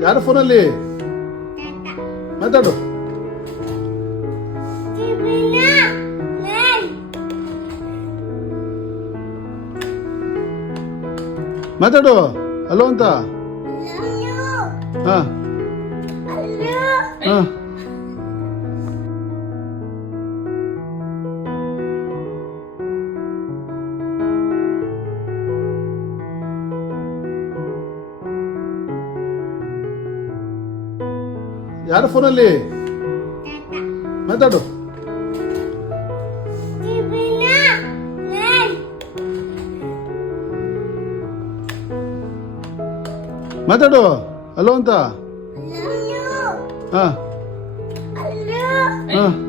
ಯಾರ ಫೋನಲ್ಲಿ? ಮಾತಾಡು. ಮಾತಾಡು. ಹಲೋ ಅಂತ. ಹಾ. ಹಾ. ಯಾರ ಫೋನಲ್ಲಿ? ಮಾತಾಡು. ಮಾತಾಡು. ಹಲೋ ಅಂತ. ಹಾ. ಹಾ.